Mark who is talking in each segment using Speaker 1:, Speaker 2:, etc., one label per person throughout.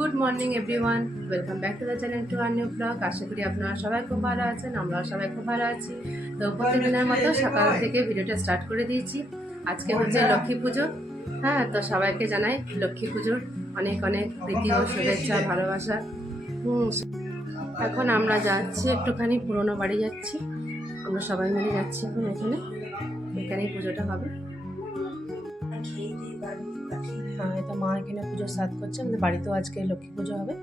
Speaker 1: Good morning everyone welcome back to the channel to our new blog আশা করি আপনারা সবাই খুব ভালো আছেন আমরাও সবাই খুব ভালো আছি। তো প্রতিদিনের মতো সকাল থেকে ভিডিওটা স্টার্ট করে দিয়েছি। আজকে হচ্ছে লক্ষ্মী পুজো। হ্যাঁ তো সবাইকে জানাই লক্ষ্মী পুজোর অনেক অনেক প্রীতি ও শুভেচ্ছা ভালোবাসা। হুম এখন আমরা যাচ্ছি একটুখানি পুরোনো বাড়ি যাচ্ছি। আমরা সবাই মিলে যাচ্ছি এখন এখানে। এখানেই পুজোটা হবে। হ্যাঁ এটা মা এখানে পুজোর সাথ করছে আমাদের বাড়িতেও আজকে লক্ষ্মী পুজো হবে।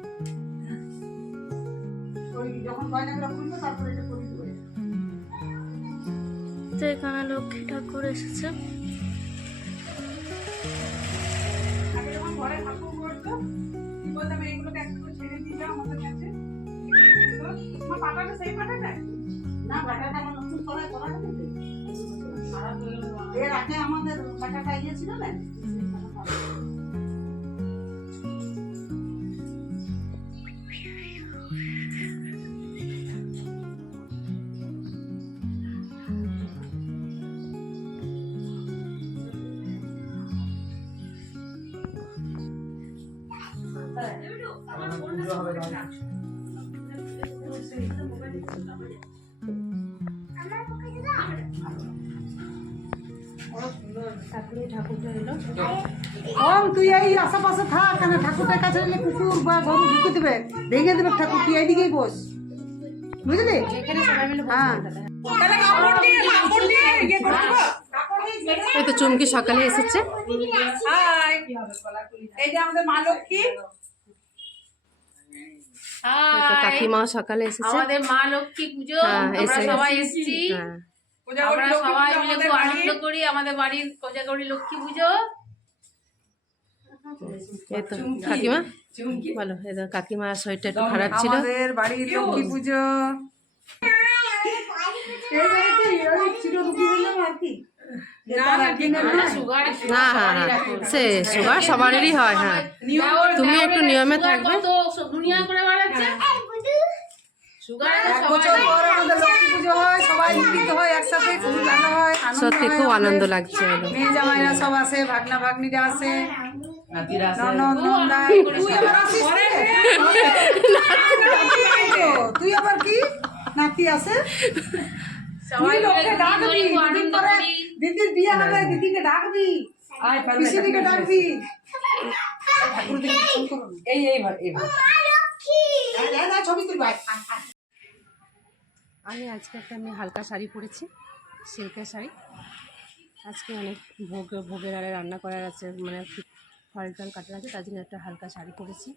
Speaker 2: তো এখানে লক্ষ্মী ঠাকুর এসেছে।
Speaker 3: এর আগে আমাদের কাটাটা ইয়ে ছিল না? আশেপাশে থাক কেন ঠাকুরটার কাছে এলে কুকুর বা গরু ঢুকে দেবে? ভেঙে দেবে ঠাকুর তুই এইদিকেই বস। বুঝলি?
Speaker 1: এখানে সবাই মিলে
Speaker 3: হ্যাঁ।
Speaker 1: এই তো চুমকি সকালে এসেছে।
Speaker 4: হাই। এই যে আমাদের মা লক্ষ্মী।
Speaker 1: এই সকালে এসেছে।
Speaker 5: আমাদের মা লক্ষ্মী পুজো।
Speaker 1: হ্যাঁ,
Speaker 5: আমরা
Speaker 1: এসে
Speaker 5: সবাই এসেছি।
Speaker 1: হ্যাঁ।
Speaker 5: আমরা সবাই মিলে খুব
Speaker 4: বাড়ির।
Speaker 5: আনন্দ করি। আমাদের বাড়ির কোজাগরি লক্ষ্মী পুজো।
Speaker 1: এই তো কাকিমা? বলো এই তো কাকিমার শরীরটা একটু খারাপ ছিল।
Speaker 4: আমাদের বাড়ির লক্ষ্মী পুজো। না, না, ঠিক না।
Speaker 5: সুগার
Speaker 1: না হ্যাঁ হ্যাঁ সে সুগার সবারই হয় হ্যাঁ। তুমি একটু নিয়মে থাকবে।
Speaker 5: তো দুনিয়া করে বেড়াচ্ছে। সুগার
Speaker 4: এক বছর পর আমাদের লক্ষ্মী পুজো হয় হয় হয়
Speaker 1: সত্যি খুব আনন্দ লাগছে।
Speaker 4: মেয়ে জামাইরা সব আসে ভাগনা ভাগ্নিরা আসে। তুই আবার কি? নাতি
Speaker 5: সবাই
Speaker 4: লোককে ডাকবি দিদির বিয়ে হবে দিদিকে ডাকবি পিসিদিকে ডাকবি এই ছবি তুলবি।
Speaker 1: আমি আজকে একটা আমি হালকা শাড়ি পরেছি সিল্কের শাড়ি। আজকে অনেক ভোগ ভোগের আরে রান্না করার আছে মানে ফল টল কাটার আছে তার জন্য একটা হালকা শাড়ি পরেছি।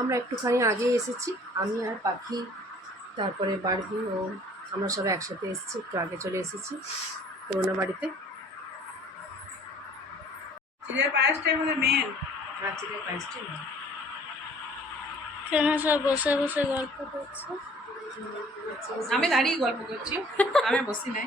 Speaker 1: আমরা একটুখানি আগে এসেছি আমি আর পাখি তারপরে বাড়বি ও আমরা সবাই একসাথে এসেছি একটু আগে চলে এসেছি পুরোনো বাড়িতে।
Speaker 4: চিড়ের পায়েসটাই আমাদের মেন
Speaker 1: রাত্রিরে পায়েসটি নেই।
Speaker 2: কেন সব বসে বসে গল্প করছে?
Speaker 4: আমি দাঁড়িয়ে গল্প করছি। আমি বসি নাই।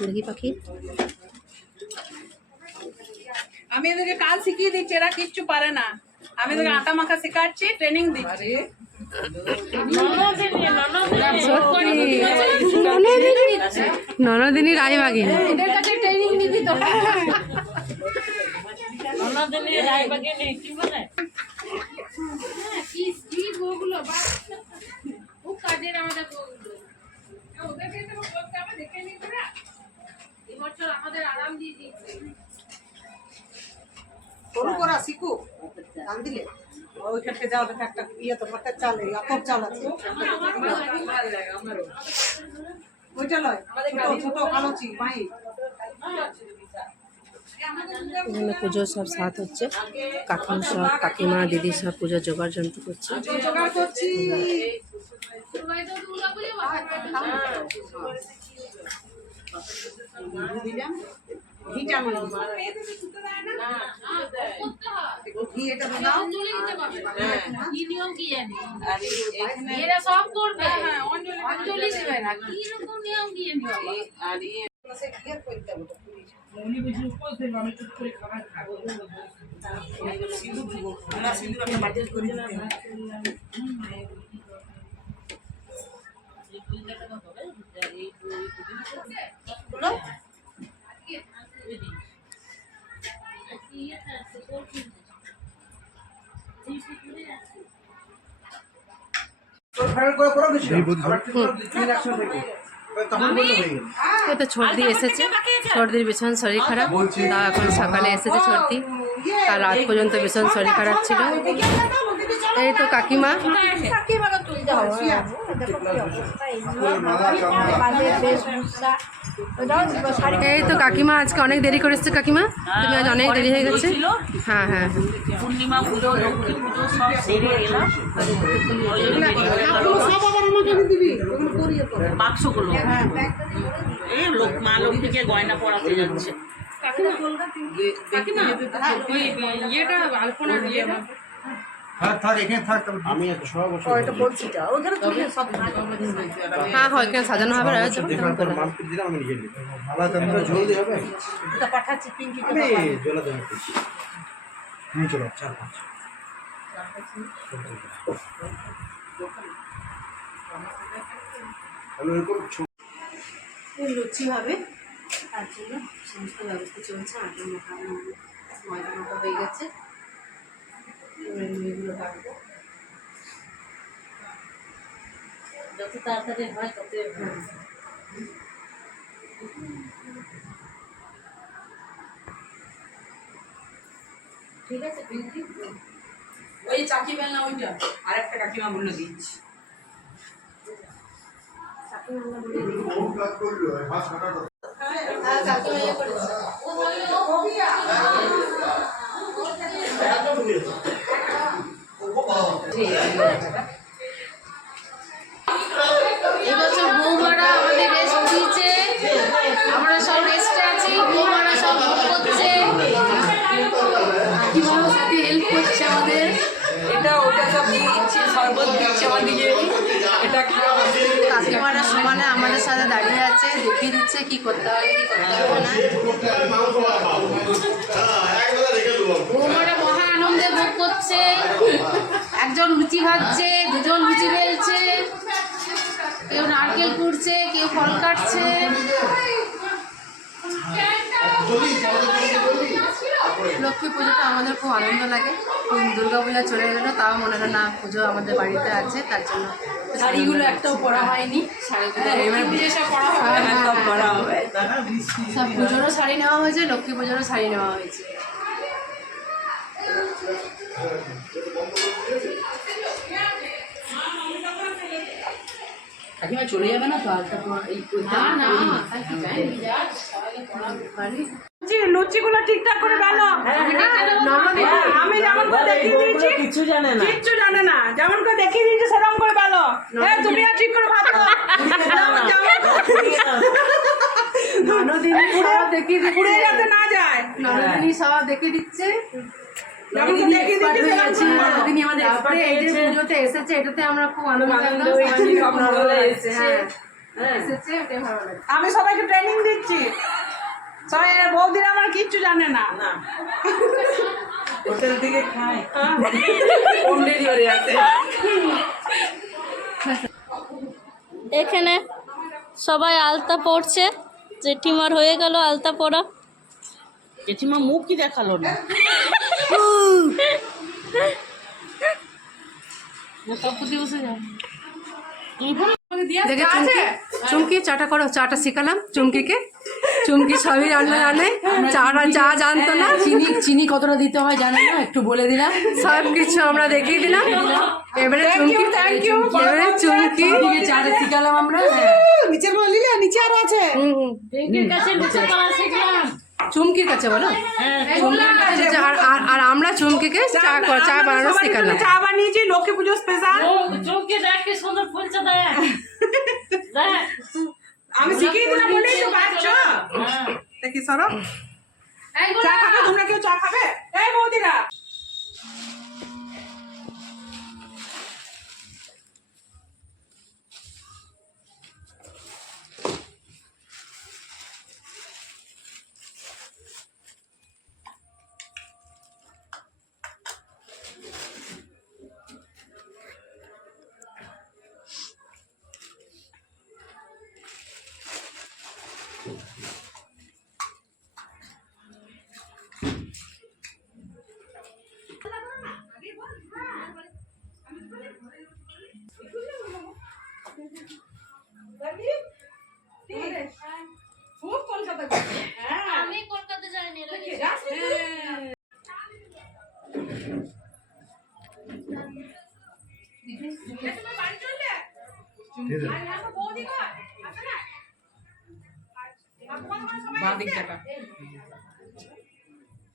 Speaker 1: দেখি পাখি?
Speaker 4: আমি এদেরকে কাজ শিখিয়ে দিচ্ছি এরা কিচ্ছু পারে না। আমি এদেরকে আটা মাখা শেখাচ্ছি ট্রেনিং দিচ্ছি।
Speaker 1: ননদিনী রায়বাগিনী।
Speaker 5: এদের কাছে ট্রেনিং কি তো হ্যাঁ, কি কি বউগুলো বাহ! খুব কাজের আমাদের বউগুলো
Speaker 4: ওদেরকে তো বলতে হবে দেখে নিতে না
Speaker 5: এবছর আমাদের আরাম দিয়ে দিচ্ছে
Speaker 3: সরু করা শিখু কান দিলে ওইখানকে যাও দেখো একটা ইয়ে তো ভাতের চাল এই চাল আছে। ওইটা নয় ছোট ছোট কালোচি মাই
Speaker 1: এখানে পুজোর সব সাথ হচ্ছে। কাকিমা সব কাকিমা দিদি সব পুজোর জোগাড় যন্ত্র করছে।
Speaker 3: জোগাড় করছি। মানে
Speaker 5: করতে হয়।
Speaker 4: খাব।
Speaker 1: এই তো সর্দি এসেছে সর্দির ভীষণ শরীর খারাপ তা এখন সকালে এসেছে সর্দি কাল রাত পর্যন্ত ভীষণ শরীর খারাপ ছিল এই তো কাকিমা এই তো কাকিমা আজকে অনেক দেরি করেছে কাকিমা। তুমি আজ অনেক দেরি হয়ে গেছে। হ্যাঁ হ্যাঁ।
Speaker 6: পূর্ণিমা পুজো লক্ষ্মী পুজো সব সেরে এলাম। বাক্সগুলো। এই লোক মা লক্ষ্মীকে গয়না পরাতে যাচ্ছে।
Speaker 4: ইয়েটা আলপনার ইয়েটা
Speaker 7: থাক থাক এখানে থাক আমি সব
Speaker 3: ওইটা বলছি তো ওখানে তুলে সব
Speaker 1: হ্যাঁ হয় এখানে সাজানো হবে আয়োজন তখন করে। দেবো।
Speaker 7: দিলাম আমি নিজে ভালো তো জলদি হবে?
Speaker 3: এটা পাঠাচ্ছি পিঙ্কি
Speaker 7: আমি জলা দেবো তুমি চলো চার পাঁচ। আমি এরকম
Speaker 1: লুচি হবে তার জন্য সমস্ত ব্যবস্থা চলছে আটা মাখা ময়দা মাখা হয়ে গেছে। এগুলো কাটবো যত তাড়াতাড়ি হয় তত ঠিক আছে পিঙ্কি?
Speaker 4: ওই চাকি বেলনা ওইটা আর একটা কাকিমা বলল দিচ্ছি
Speaker 1: কাকিমা বলে দিই। সাথে দাঁড়িয়ে আছে দেখিয়ে দিচ্ছে কি করতে হবে কি করতে হবে না। মহা আনন্দে ভোগ করছে একজন লুচি ভাজছে দুজন লুচি বেলছে কেউ নারকেল কুড়ছে কেউ ফল কাটছে। লক্ষ্মী পুজোটা আমাদের খুব আনন্দ লাগে। দুর্গা পূজা চলে গেলো তাও মনে হয় না পুজো আমাদের বাড়িতে আছে তার জন্য শাড়িগুলো একটাও পরা হয়নি শাড়িগুলো এবার পুজো সব পরা হবে সব পুজোরও শাড়ি নেওয়া হয়েছে লক্ষ্মী পুজোরও শাড়ি নেওয়া হয়েছে।
Speaker 4: কাকিমা চলে যাবে না তো আলতা এই
Speaker 1: না না তাই কি গায়ে। নিয়ে যাস? সবাইকে পরাতে পারি।
Speaker 4: লুচি গুলো ঠিকঠাক করে বেলো। আমি যেমন করে দেখিয়ে দিয়েছি
Speaker 6: কিছু জানে না
Speaker 4: কিচ্ছু জানে না। যেমন করে দেখিয়ে দিয়েছি সেরকম করে বেলো। হ্যাঁ তুমি আর ঠিক করে ভালো
Speaker 1: ননদিনী সব দেখিয়ে দিচ্ছে।
Speaker 4: পুড়ে যাতে না যায়।
Speaker 1: ননদিনী সব দেখিয়ে দিচ্ছে। এসেছে এটাতে আমরা খুব আনন্দ হ্যাঁ
Speaker 4: আমি সবাইকে ট্রেনিং দিচ্ছি। সবাই বৌদিরা আমার কিচ্ছু জানে না।
Speaker 6: হোটেল থেকে খায়।
Speaker 4: হোম ডেলিভারি আছে।
Speaker 2: এখানে সবাই আলতা পড়ছে যে জেঠিমার হয়ে গেল আলতা পড়া
Speaker 6: জেঠিমা মুখ কি দেখাল না? বলো,
Speaker 1: চুমকি চুমকি চাটা করো চাটা শিখালাম চুমকিকে। চুমকি সবই রান্না জানে চাটা চা জানতো না।
Speaker 5: চিনি চিনি কতটা দিতে হয় জানেন না একটু বলে দিলাম।
Speaker 1: সব কিছু আমরা দেখিয়ে দিলাম। এবারে চুমকি এবারে চুমকি
Speaker 5: চাটা শিখালাম আমরা হ্যাঁ।
Speaker 3: নিচেরগুলো নিচে আরও আছে।
Speaker 2: কাছে শিখলাম।
Speaker 1: চুমকির কাছে বলো। চুমকির কাছে যে- আর- আমরা চুমকিকে চা ক- চা বানানো শেখালাম।
Speaker 4: চা বানিয়েছি লক্ষ্মী পুজো স্পেশাল
Speaker 2: চোখকে দেখ কি সুন্দর ফুলছে দেখ।
Speaker 4: আমি শিখিয়ে দিলাম বলেই তো বাচ্চা। দেখি সরব? চা খাবে? তোমরা কেউ চা খাবে? এই বৌদিরা।
Speaker 7: ঠিক আছে।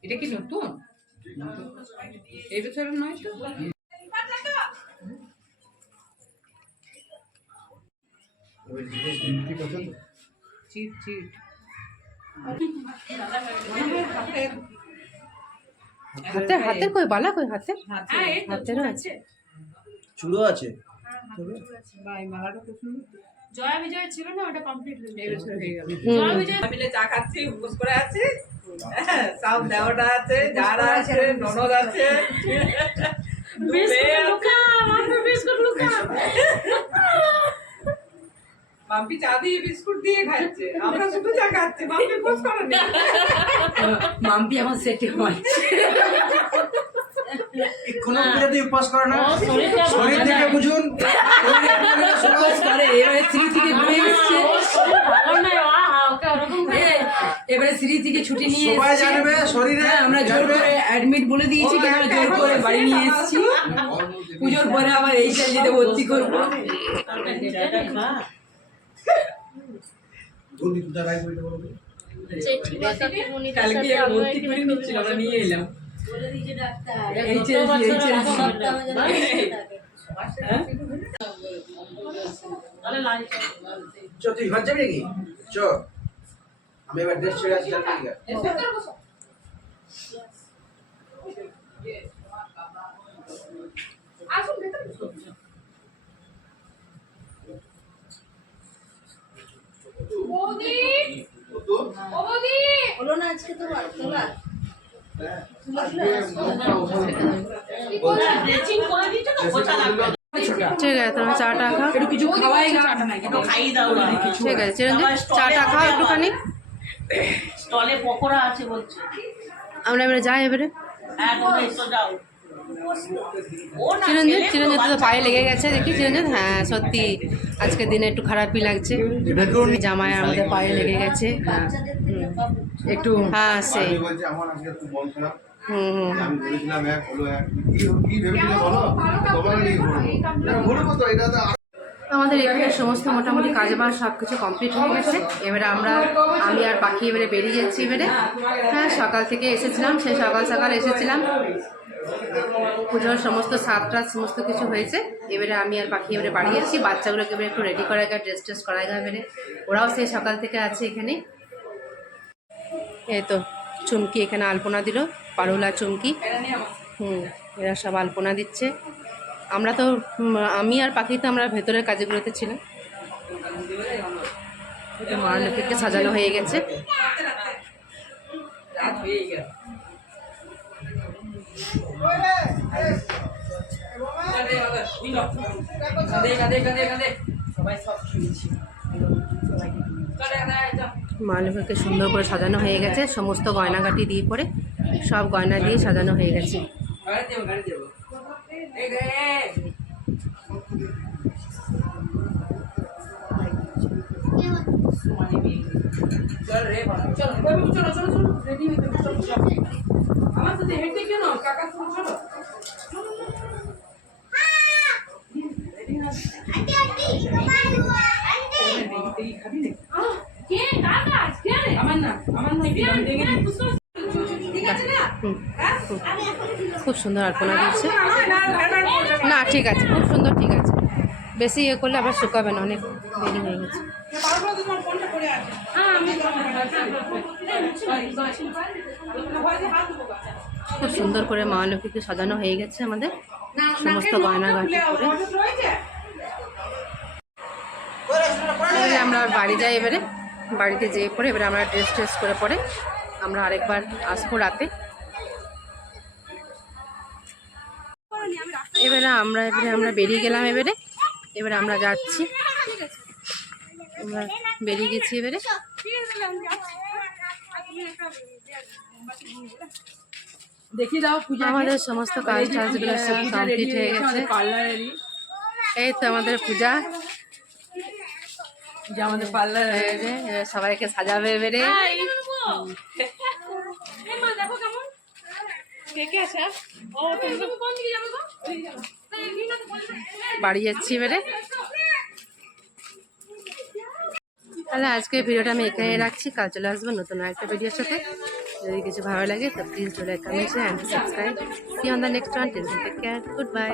Speaker 4: এটা কি নতুন? এই বছরের নয় তো?
Speaker 7: ওই ঠিক আছে তো?
Speaker 4: চিট চিট।
Speaker 1: হাতে হাতের কই বালা কই হাতে হাতেরও আছে।
Speaker 8: চুড়ো আছে?
Speaker 5: জয়া বিজয় ছিল না ওটা কমপ্লিট হয়ে
Speaker 4: হয়ে গেল।
Speaker 5: জয়া বিজয়
Speaker 4: মিলে চা খাচ্ছি উপোস করে আছি। সব দেওয়াটা আছে যারা আছে ননদ আছে।
Speaker 5: বিস্কুট আমার বিস্কুট
Speaker 4: মাম্পি চা দিয়ে বিস্কুট দিয়ে খাচ্ছে। আমরা শুধু চা খাচ্ছি মাম্পি উপোস করে নি
Speaker 1: মাম্পি এখন সেটে হয়।
Speaker 8: পূজাতে উপবাস করে না। শরীর থেকে বুঝুন।
Speaker 1: করে এবারে শ্রী থেকে ঘুরে এসছে। এবারে ছুটি নিয়ে
Speaker 8: সবাই জানবে শরীরে
Speaker 1: হ্যাঁ, আমরা জোর করে অ্যাডমিট বলে দিয়েছি কিন্তু আমরা জোর করে বাড়ি নিয়ে এসেছি। পুজোর পরে আবার এই যেতে ভর্তি করব। কালকে ভর্তি করে নিচ্ছিল আমরা নিয়ে এলাম।
Speaker 8: চ তুই ঘর যাবি নাকি চ আমি এবার ড্রেস ছেড়ে আসি আর কি
Speaker 2: হলো না আজকে তোমার
Speaker 6: ড্রেসিং তো না।
Speaker 1: ঠিক আছে তোমার চাটা খাও। একটু কিছু খাওয়াই না
Speaker 6: একটু খাইয়ে দাও
Speaker 1: ঠিক আছে চিরঞ্জিত চাটা খাও একটুখানি।
Speaker 6: স্টলে পকোড়া আছে বলছে।
Speaker 1: আমরা এবারে যাই এবারে।
Speaker 6: হ্যাঁ তোমরা এসো যাও। ও না
Speaker 1: চিরঞ্জিত চিরঞ্জিত তো পায়ে লেগে গেছে দেখি চিরঞ্জিত। হ্যাঁ সত্যি আজকের দিনে একটু খারাপই লাগছে। জামাই আমাদের পায়ে লেগে গেছে হ্যাঁ। একটু হ্যাঁ সেই
Speaker 7: আমি বলেছিলাম এক হলো এক কি কি ভেবেছিলে বলো? তোমার নিয়ে ঘুরবো ঘুরবো তো এটা তো
Speaker 1: আমাদের এখানে সমস্ত মোটামুটি কাজ বাজ সব কিছু কমপ্লিট হয়ে গেছে। এবারে আমরা আমি আর পাখি এবারে বেরিয়ে যাচ্ছি এবারে। হ্যাঁ সকাল থেকে এসেছিলাম সেই সকাল সকাল এসেছিলাম। পুজোর সমস্ত সাতটা সমস্ত কিছু হয়েছে। এবারে আমি আর পাখি এবারে বাড়ি যাচ্ছি। বাচ্চাগুলোকে এবারে একটু রেডি করা গা ড্রেস ট্রেস করা গা এবারে। ওরাও সেই সকাল থেকে আছে এখানে। এই তো। চুমকি, এখানে আলপনা দিল, পারুলা চুমকি। হুম, এরা সব আলপনা দিচ্ছে। আমরা তো আমি আর পাখি তো আমরা ভেতরের কাজগুলোতে ছিলাম। মা সাজানো হয়ে গেছে।
Speaker 4: সবাই সব
Speaker 1: মা লক্ষ্মীকে সুন্দর করে সাজানো হয়ে গেছে সমস্ত গয়নাগাটি দিয়ে পরে সব গয়না দিয়ে সাজানো হয়ে গেছে।
Speaker 4: আমার সাথে হেঁটে কেন কাকা চলো না
Speaker 5: কে কার কাজ কে রে
Speaker 4: আমার না আমার নয় কি দেখে ঠিক আছে না
Speaker 1: হুম, হুম। খুব সুন্দর আলপনা দিচ্ছে
Speaker 4: না
Speaker 1: ঠিক আছে খুব সুন্দর ঠিক আছে বেশি ইয়ে করলে আবার শুকাবে না অনেক দেরি হয়ে গেছে
Speaker 5: হ্যাঁ
Speaker 1: খুব সুন্দর করে মা লক্ষ্মীকে সাজানো হয়ে গেছে আমাদের সমস্ত করে এবারে আমরা বাড়ি যাই এবারে বাড়িতে যেয়ে পরে এবারে আমরা ড্রেস ট্রেস করে পরে আমরা আরেকবার আসব রাতে। এবারে আমরা এবারে আমরা বেরিয়ে গেলাম এবারে। এবারে আমরা যাচ্ছি। আমরা বেরিয়ে গেছি এবারে।
Speaker 4: দেখি দাও পূজা
Speaker 1: আমাদের সমস্ত কাজ টাজগুলো সব কমপ্লিট হয়ে গেছে। এই তো আমাদের পূজা।
Speaker 4: যে আমাদের পার্লার
Speaker 1: সবাইকে সাজাবে এবারে।
Speaker 4: কে কে আছে? ও তুমি
Speaker 5: কোন দিকে যাবে গো?
Speaker 1: বাড়ি যাচ্ছি এবারে। তাহলে আজকে ভিডিওটা আমি এখানে রাখছি। কাল চলে আসব নতুন আরেকটা ভিডিওর সাথে। যদি কিছু ভালো লাগে তো please do like comment and subscribe see on the next one till take care good bye